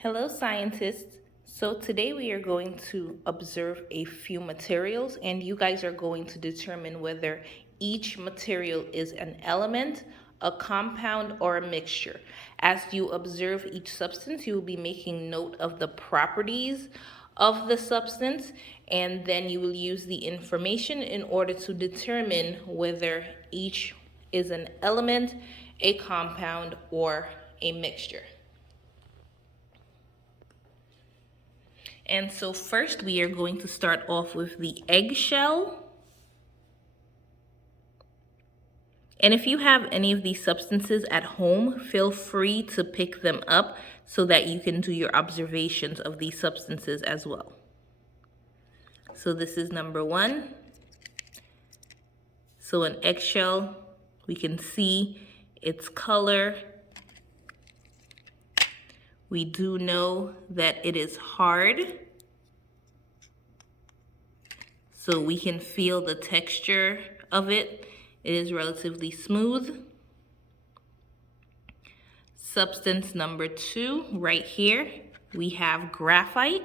Hello scientists. So today we are going to observe a few materials and you guys are going to determine whether each material is an element, a compound, or a mixture. As you observe each substance, you will be making note of the properties of the substance, and then you will use the information in order to determine whether each is an element, a compound, or a mixture. And so first we are going to start off with the eggshell. And if you have any of these substances at home, feel free to pick them up so that you can do your observations of these substances as well. So this is number one. So an eggshell, we can see its color. We do know that it is hard. So we can feel the texture of it. It is relatively smooth. Substance number two, right here, we have graphite.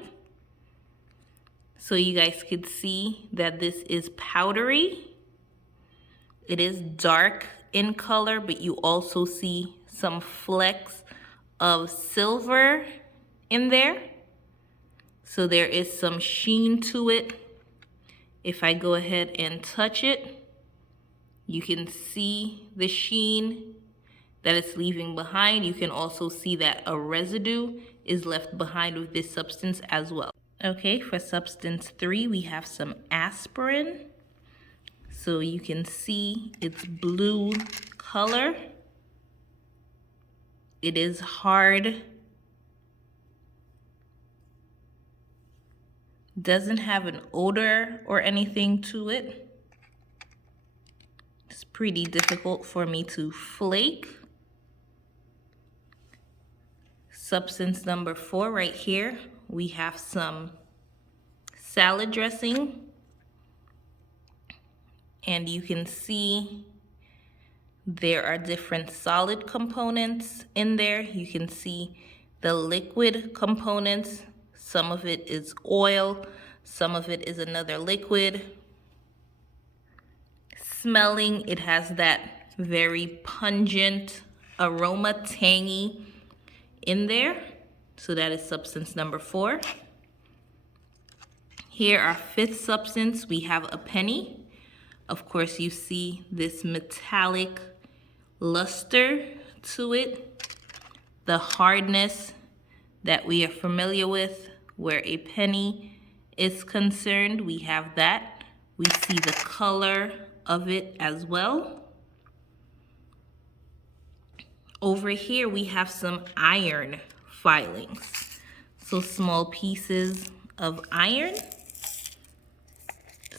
So you guys could see that this is powdery. It is dark in color, but you also see some flecks of silver in there. So there is some sheen to it. If I go ahead and touch it, you can see the sheen that it's leaving behind. You can also see that a residue is left behind with this substance as well. Okay, for substance three, we have some aspirin. So you can see its blue color. It is hard. Doesn't have an odor or anything to it. It's pretty difficult for me to flake. Substance number four right here, we have some salad dressing. And you can see there are different solid components in there. You can see the liquid components. Some of it is oil, some of it is another liquid. Smelling, it has that very pungent aroma, tangy in there. So that is substance number four. Here, our fifth substance, we have a penny. Of course, you see this metallic luster to it, the hardness that we are familiar with where a penny is concerned. We have that. We see the color of it as well. Over here, we have some iron filings. So small pieces of iron.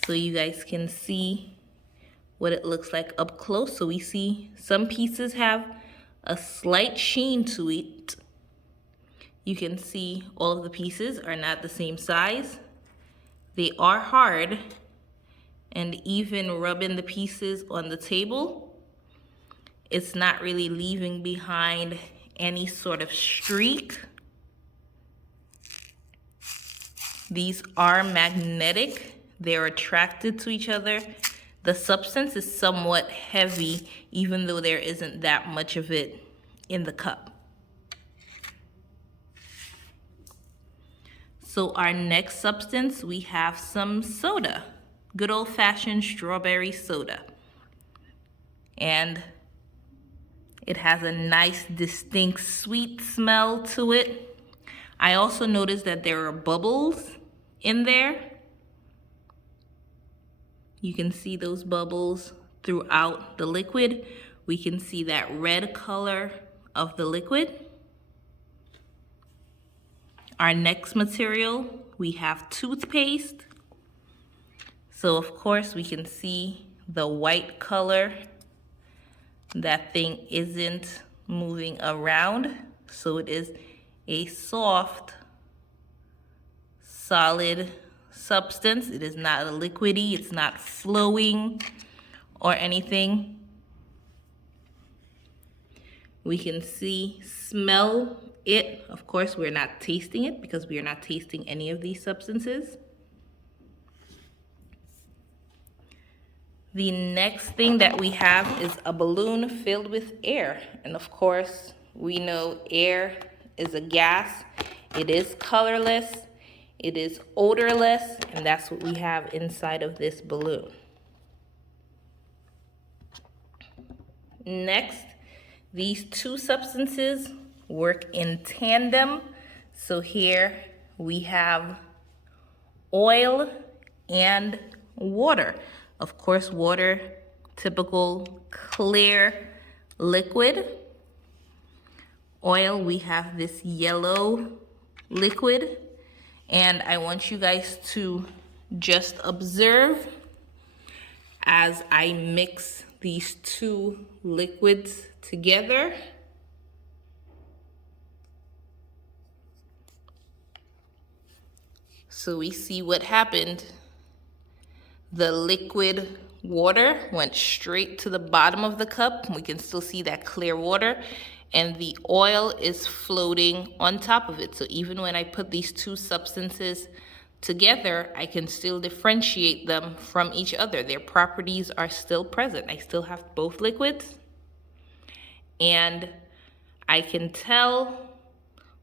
So you guys can see what it looks like up close. So we see some pieces have a slight sheen to it. You can see all of the pieces are not the same size. They are hard, and even rubbing the pieces on the table, it's not really leaving behind any sort of streak. These are magnetic. They're attracted to each other. The substance is somewhat heavy, even though there isn't that much of it in the cup. So our next substance, we have some soda, good old-fashioned strawberry soda. And it has a nice, distinct, sweet smell to it. I also noticed that there are bubbles in there. You can see those bubbles throughout the liquid. We can see that red color of the liquid. Our next material, we have toothpaste. So of course we can see the white color. That thing isn't moving around. So it is a soft, solid substance. It is not a liquidy, it's not flowing or anything. We can see, smell it. Of course, we're not tasting it because we are not tasting any of these substances. The next thing that we have is a balloon filled with air. And of course, we know air is a gas. It is colorless, it is odorless, and that's what we have inside of this balloon. Next, these two substances work in tandem. So here we have oil and water. Of course, water, typical clear liquid. Oil, we have this yellow liquid. And I want you guys to just observe as I mix these two liquids together. So we see what happened. The liquid water went straight to the bottom of the cup. We can still see that clear water, and the oil is floating on top of it. So even when I put these two substances together, I can still differentiate them from each other. Their properties are still present. I still have both liquids, and I can tell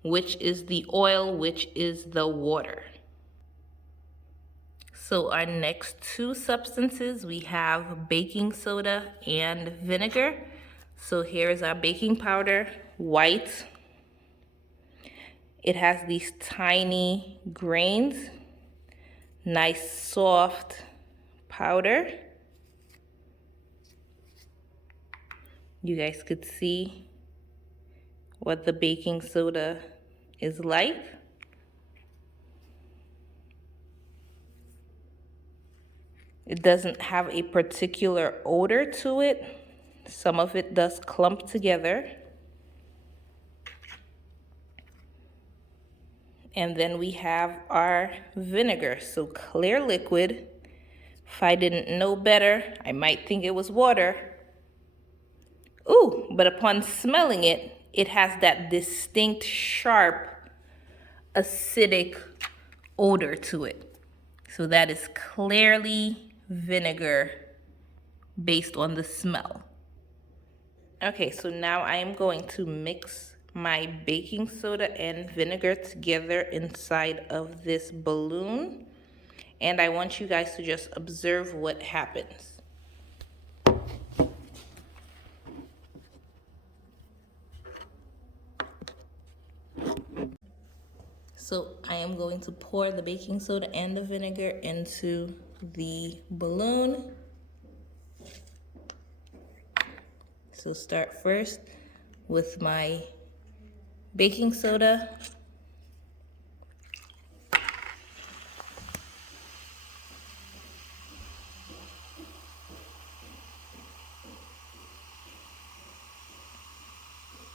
which is the oil, which is the water. So our next two substances, we have baking soda and vinegar. So here's our baking powder, white. It has these tiny grains, nice soft powder. You guys could see what the baking soda is like. It doesn't have a particular odor to it. Some of it does clump together. And then we have our vinegar, so clear liquid. If I didn't know better, I might think it was water. Ooh, but upon smelling it, it has that distinct, sharp, acidic odor to it. So that is clearly vinegar based on the smell. Okay, so now I am going to mix my baking soda and vinegar together inside of this balloon. And I want you guys to just observe what happens. So I am going to pour the baking soda and the vinegar into the balloon. So start first with my baking soda.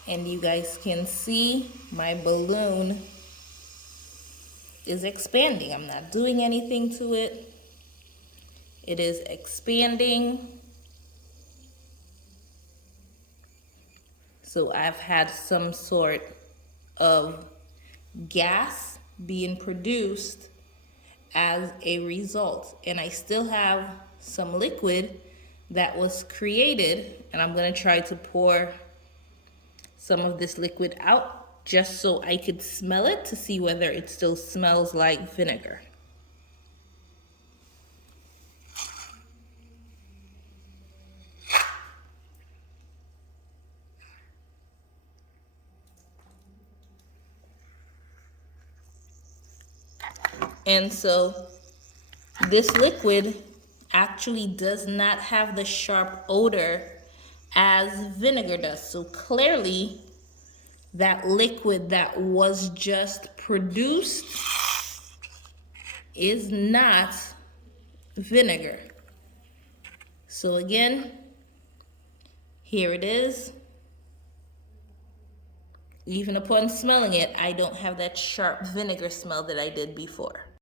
And you guys can see my balloon is expanding. I'm not doing anything to it. It is expanding. So I've had some sort of gas being produced as a result. And I still have some liquid that was created, and I'm gonna try to pour some of this liquid out just so I could smell it to see whether it still smells like vinegar. And so this liquid actually does not have the sharp odor as vinegar does. So clearly that liquid that was just produced is not vinegar. So again, here it is. Even upon smelling it, I don't have that sharp vinegar smell that I did before.